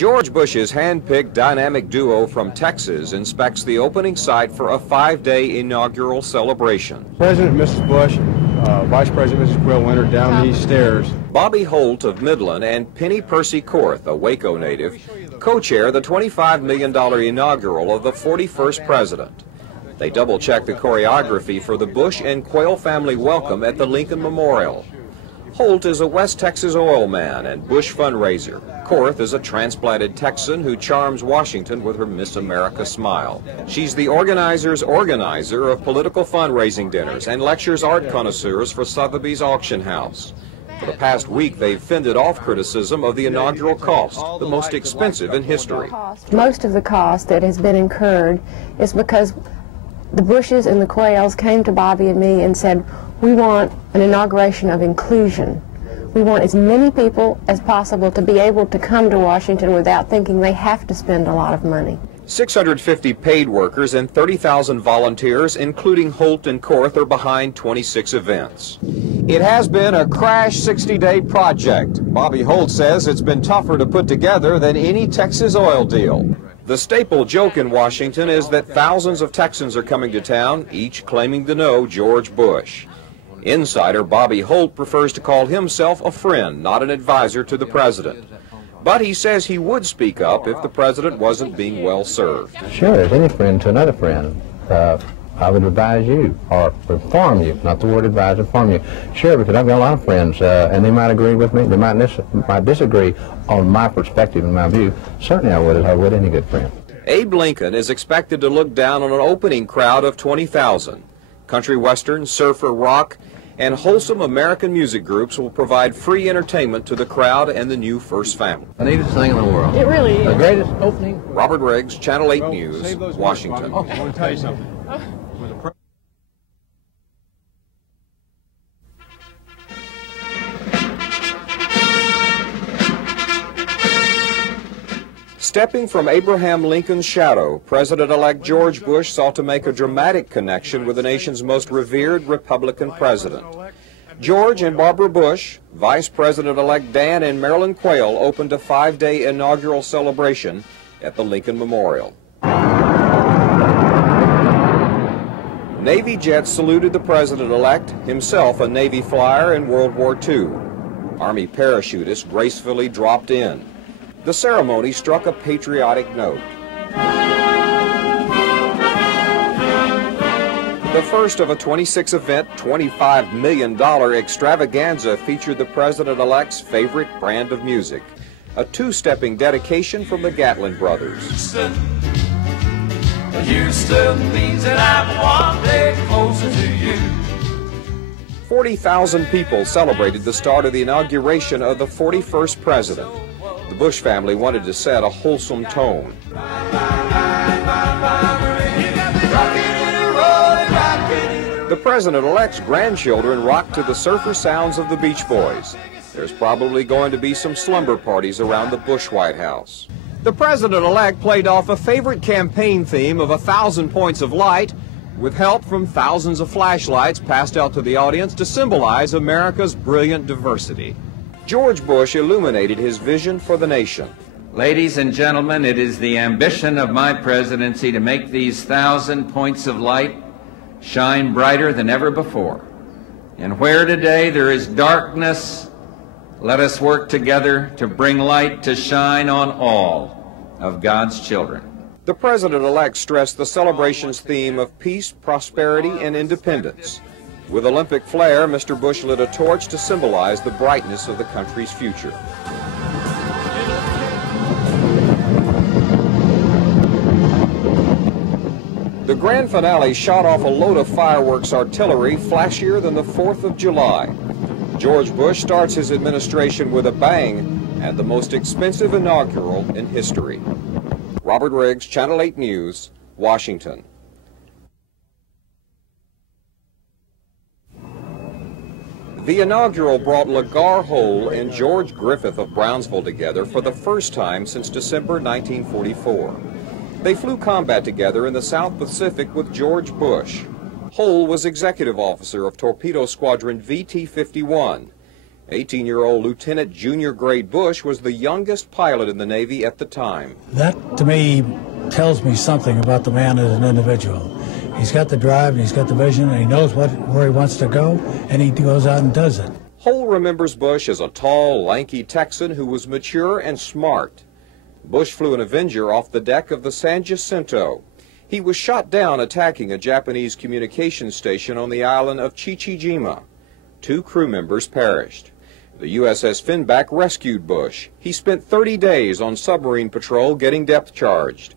George Bush's hand-picked dynamic duo from Texas inspects the opening site for a 5-day inaugural celebration. President and Mrs. Bush, Vice President Mrs. Quill went her down these stairs. Bobby Holt of Midland and Penny Percy Korth, a Waco native, co-chair the $25 million inaugural of the 41st president. They double-check the choreography for the Bush and Quayle family welcome at the Lincoln Memorial. Holt is a West Texas oil man and Bush fundraiser. Korth is a transplanted Texan who charms Washington with her Miss America smile. She's the organizer's organizer of political fundraising dinners and lectures art connoisseurs for Sotheby's auction house. For the past week, they've fended off criticism of the inaugural cost, the most expensive in history. Most of the cost that has been incurred is because the Bushes and the Quayles came to Bobby and me and said, we want an inauguration of inclusion. We want as many people as possible to be able to come to Washington without thinking they have to spend a lot of money. 650 paid workers and 30,000 volunteers, including Holt and Korth, are behind 26 events. It has been a crash 60-day project. Bobby Holt says it's been tougher to put together than any Texas oil deal. The staple joke in Washington is that thousands of Texans are coming to town, each claiming to know George Bush. Insider Bobby Holt prefers to call himself a friend, not an advisor to the president. But he says he would speak up if the president wasn't being well served. Sure, as any friend to another friend, I would advise you, or inform you, not the word advise, inform you. Sure, because I've got a lot of friends, and they might agree with me, they might disagree on my perspective and my view. Certainly I would, as I would any good friend. Abe Lincoln is expected to look down on an opening crowd of 20,000. Country western, surfer, rock, and wholesome American music groups will provide free entertainment to the crowd and the new first family. The neatest thing in the world. It really is. The greatest opening. Robert Riggs, Channel 8 News, Washington. I want to tell you something. Stepping from Abraham Lincoln's shadow, President-elect George Bush sought to make a dramatic connection with the nation's most revered Republican president. George and Barbara Bush, Vice President-elect Dan and Marilyn Quayle opened a 5-day inaugural celebration at the Lincoln Memorial. Navy jets saluted the president-elect, himself a Navy flyer in World War II. Army parachutists gracefully dropped in. The ceremony struck a patriotic note. The first of a 26-event, $25 million extravaganza featured the president-elect's favorite brand of music, a two-stepping dedication from the Gatlin brothers. Houston means that I'm one day closer to you. 40,000 people celebrated the start of the inauguration of the 41st president. The Bush family wanted to set a wholesome tone. The president-elect's grandchildren rocked to the surfer sounds of the Beach Boys. There's probably going to be some slumber parties around the Bush White House. The president-elect played off a favorite campaign theme of 1,000 points of light, with help from thousands of flashlights passed out to the audience to symbolize America's brilliant diversity. George Bush illuminated his vision for the nation. Ladies and gentlemen, it is the ambition of my presidency to make these 1,000 points of light shine brighter than ever before. And where today there is darkness, let us work together to bring light to shine on all of God's children. The president-elect stressed the celebration's theme of peace, prosperity, and independence. With Olympic flair, Mr. Bush lit a torch to symbolize the brightness of the country's future. The grand finale shot off a load of fireworks artillery flashier than the 4th of July. George Bush starts his administration with a bang and the most expensive inaugural in history. Robert Riggs, Channel 8 News, Washington. The inaugural brought LaGar Hole and George Griffith of Brownsville together for the first time since December 1944. They flew combat together in the South Pacific with George Bush. Hole was executive officer of Torpedo Squadron VT-51, 18-year-old Lieutenant Junior Grade Bush was the youngest pilot in the Navy at the time. That, to me, tells me something about the man as an individual. He's got the drive, and he's got the vision, and he knows where he wants to go, and he goes out and does it. Hull remembers Bush as a tall, lanky Texan who was mature and smart. Bush flew an Avenger off the deck of the San Jacinto. He was shot down attacking a Japanese communications station on the island of Chichijima. 2 crew members perished. The USS Finback rescued Bush. He spent 30 days on submarine patrol getting depth charged.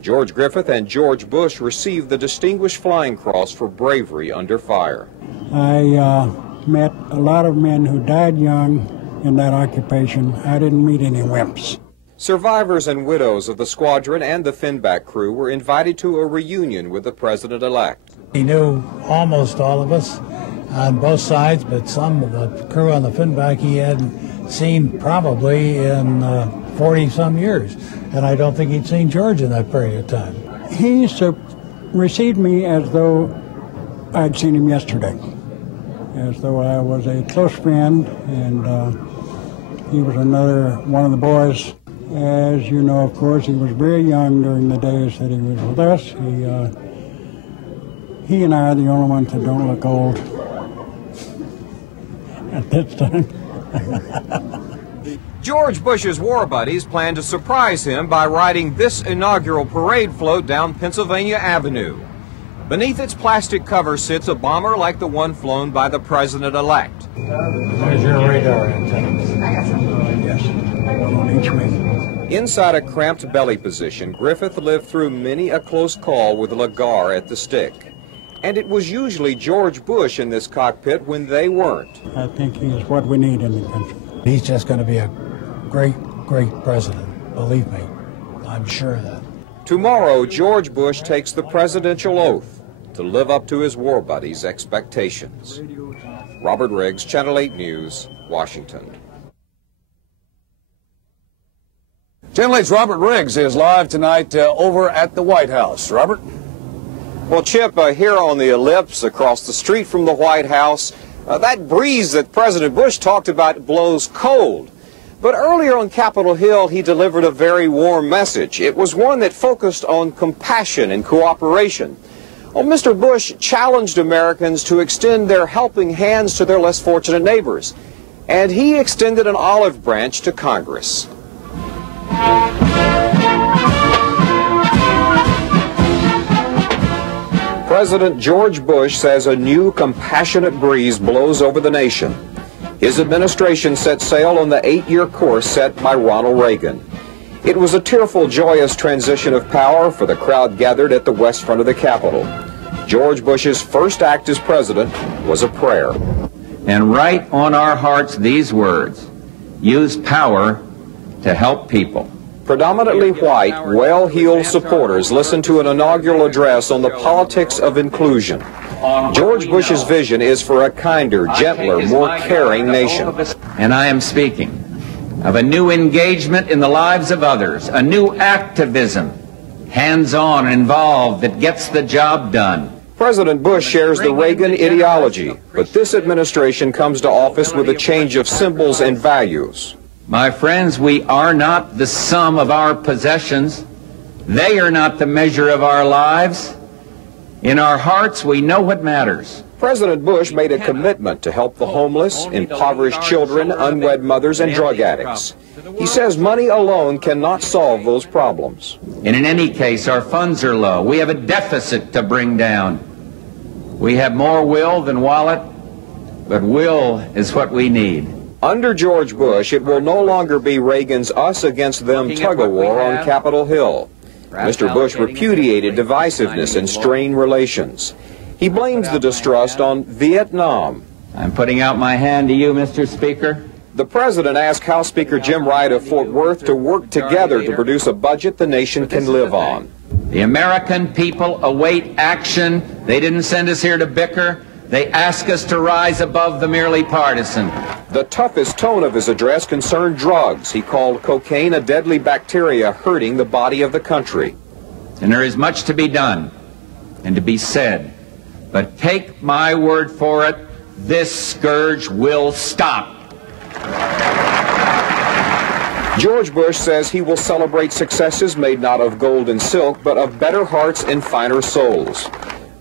George Griffith and George Bush received the Distinguished Flying Cross for bravery under fire. I met a lot of men who died young in that occupation. I didn't meet any wimps. Survivors and widows of the squadron and the Finback crew were invited to a reunion with the President-elect. He knew almost all of us on both sides, but some of the crew on the Finback he hadn't seen probably in 40-some years. And I don't think he'd seen George in that period of time. He received me as though I'd seen him yesterday, as though I was a close friend, and he was another one of the boys. As you know, of course, he was very young during the days that he was with us. He and I are the only ones that don't look old at this time. George Bush's war buddies planned to surprise him by riding this inaugural parade float down Pennsylvania Avenue. Beneath its plastic cover sits a bomber like the one flown by the President-elect. There's your radar antennas. Yes, one on each wing. Inside a cramped belly position, Griffith lived through many a close call with Lagar at the stick. And it was usually George Bush in this cockpit when they weren't. I think he's what we need in the country. He's just going to be a great, great president. Believe me, I'm sure of that. Tomorrow, George Bush takes the presidential oath to live up to his war buddies' expectations. Robert Riggs, Channel 8 News, Washington. Channel 8's Robert Riggs is live tonight over at the White House. Robert? Well, Chip, here on the ellipse across the street from the White House, that breeze that President Bush talked about blows cold. But earlier on Capitol Hill, he delivered a very warm message. It was one that focused on compassion and cooperation. Well, Mr. Bush challenged Americans to extend their helping hands to their less fortunate neighbors. And he extended an olive branch to Congress. President George Bush says a new compassionate breeze blows over the nation. His administration set sail on the 8-year course set by Ronald Reagan. It was a tearful, joyous transition of power for the crowd gathered at the west front of the Capitol. George Bush's first act as president was a prayer. And write on our hearts these words: use power to help people. Predominantly white, well-heeled supporters listened to an inaugural address on the politics of inclusion. George Bush's vision is for a kinder, gentler, more caring nation. And I am speaking of a new engagement in the lives of others, a new activism, hands-on, involved, that gets the job done. President Bush shares the Reagan ideology, but this administration comes to office with a change of symbols and values. My friends, we are not the sum of our possessions. They are not the measure of our lives. In our hearts, we know what matters. President Bush made a commitment to help the homeless, impoverished children, unwed mothers, and drug addicts. He says money alone cannot solve those problems. And in any case, our funds are low. We have a deficit to bring down. We have more will than wallet, but will is what we need. Under George Bush, it will no longer be Reagan's us against them tug-of-war on Capitol Hill. Mr. Bush repudiated divisiveness and strained relations. He blames the distrust on Vietnam. I'm putting out my hand to you, Mr. Speaker. The president asked House Speaker Jim Wright of Fort Worth to work together to produce a budget the nation can live on. The American people await action. They didn't send us here to bicker. They ask us to rise above the merely partisan. The toughest tone of his address concerned drugs. He called cocaine a deadly bacteria hurting the body of the country. And there is much to be done and to be said. But take my word for it, this scourge will stop. George Bush says he will celebrate successes made not of gold and silk, but of better hearts and finer souls.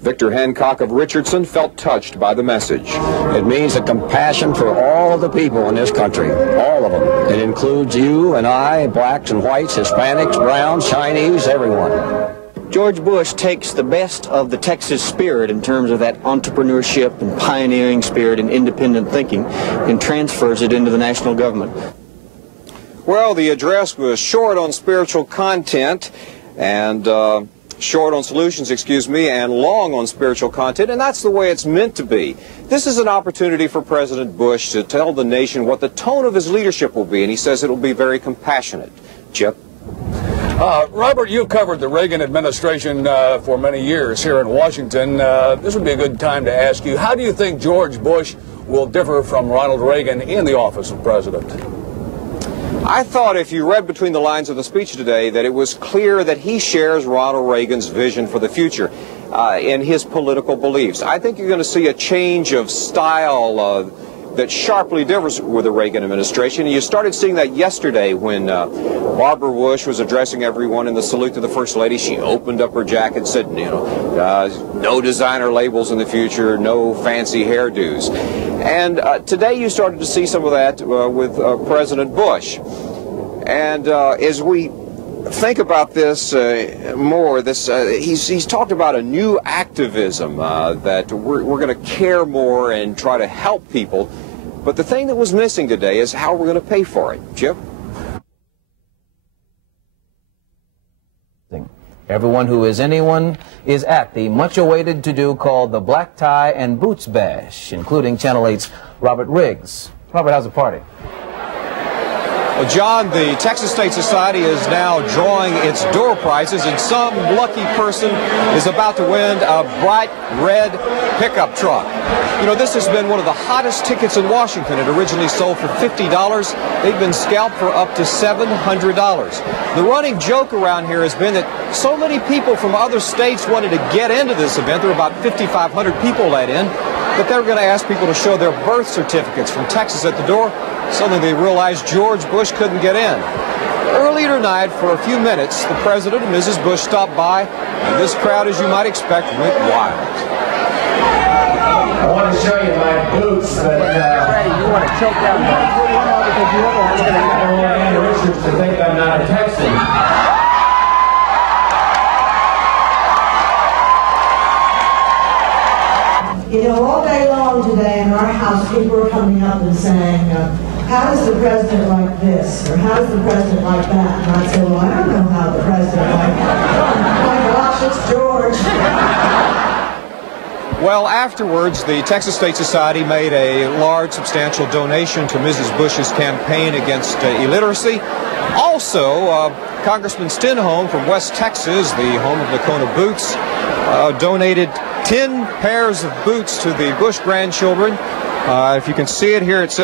Victor Hancock of Richardson felt touched by the message. It means a compassion for all of the people in this country, all of them. It includes you and I, blacks and whites, Hispanics, browns, Chinese, everyone. George Bush takes the best of the Texas spirit in terms of that entrepreneurship and pioneering spirit and independent thinking and transfers it into the national government. Well, the address was short on spiritual content and short on solutions, and long on spiritual content, and that's the way it's meant to be. This is an opportunity for President Bush to tell the nation what the tone of his leadership will be, and he says it will be very compassionate. Chip? Robert, you've covered the Reagan administration for many years here in Washington. This would be a good time to ask you, how do you think George Bush will differ from Ronald Reagan in the office of president? I thought if you read between the lines of the speech today that it was clear that he shares Ronald Reagan's vision for the future in his political beliefs. I think you're going to see a change of style that sharply differs with the Reagan administration. You started seeing that yesterday when Barbara Bush was addressing everyone in the salute to the First Lady. She opened up her jacket and said, no designer labels in the future, no fancy hairdos. And today you started to see some of that with President Bush. And as we think about this more, he's talked about a new activism, that we're going to care more and try to help people. But the thing that was missing today is how we're going to pay for it. Chip? Everyone who is anyone is at the much-awaited to-do called the Black Tie and Boots Bash, including Channel 8's Robert Riggs. Robert, how's the party? Well, John, the Texas State Society is now drawing its door prizes, and some lucky person is about to win a bright red pickup truck. You know, this has been one of the hottest tickets in Washington. It originally sold for $50. They've been scalped for up to $700. The running joke around here has been that so many people from other states wanted to get into this event. There were about 5,500 people let in, but they were going to ask people to show their birth certificates from Texas at the door. Suddenly they realized George Bush couldn't get in. Earlier tonight, for a few minutes, the President and Mrs. Bush stopped by, and this crowd, as you might expect, went wild. I want to show you my boots, but you want to choke down I don't want Anna Richards to think I'm not a Texan. You know, all day long today in our house, people are coming up and saying, how is the president like this? Or how is the president like that? And I say, well, I don't know how the president like that. Oh my gosh, it's George. Well, afterwards, the Texas State Society made a large, substantial donation to Mrs. Bush's campaign against illiteracy. Also, Congressman Stenholm from West Texas, the home of Nakona Boots, donated 10 pairs of boots to the Bush grandchildren. If you can see it here, it's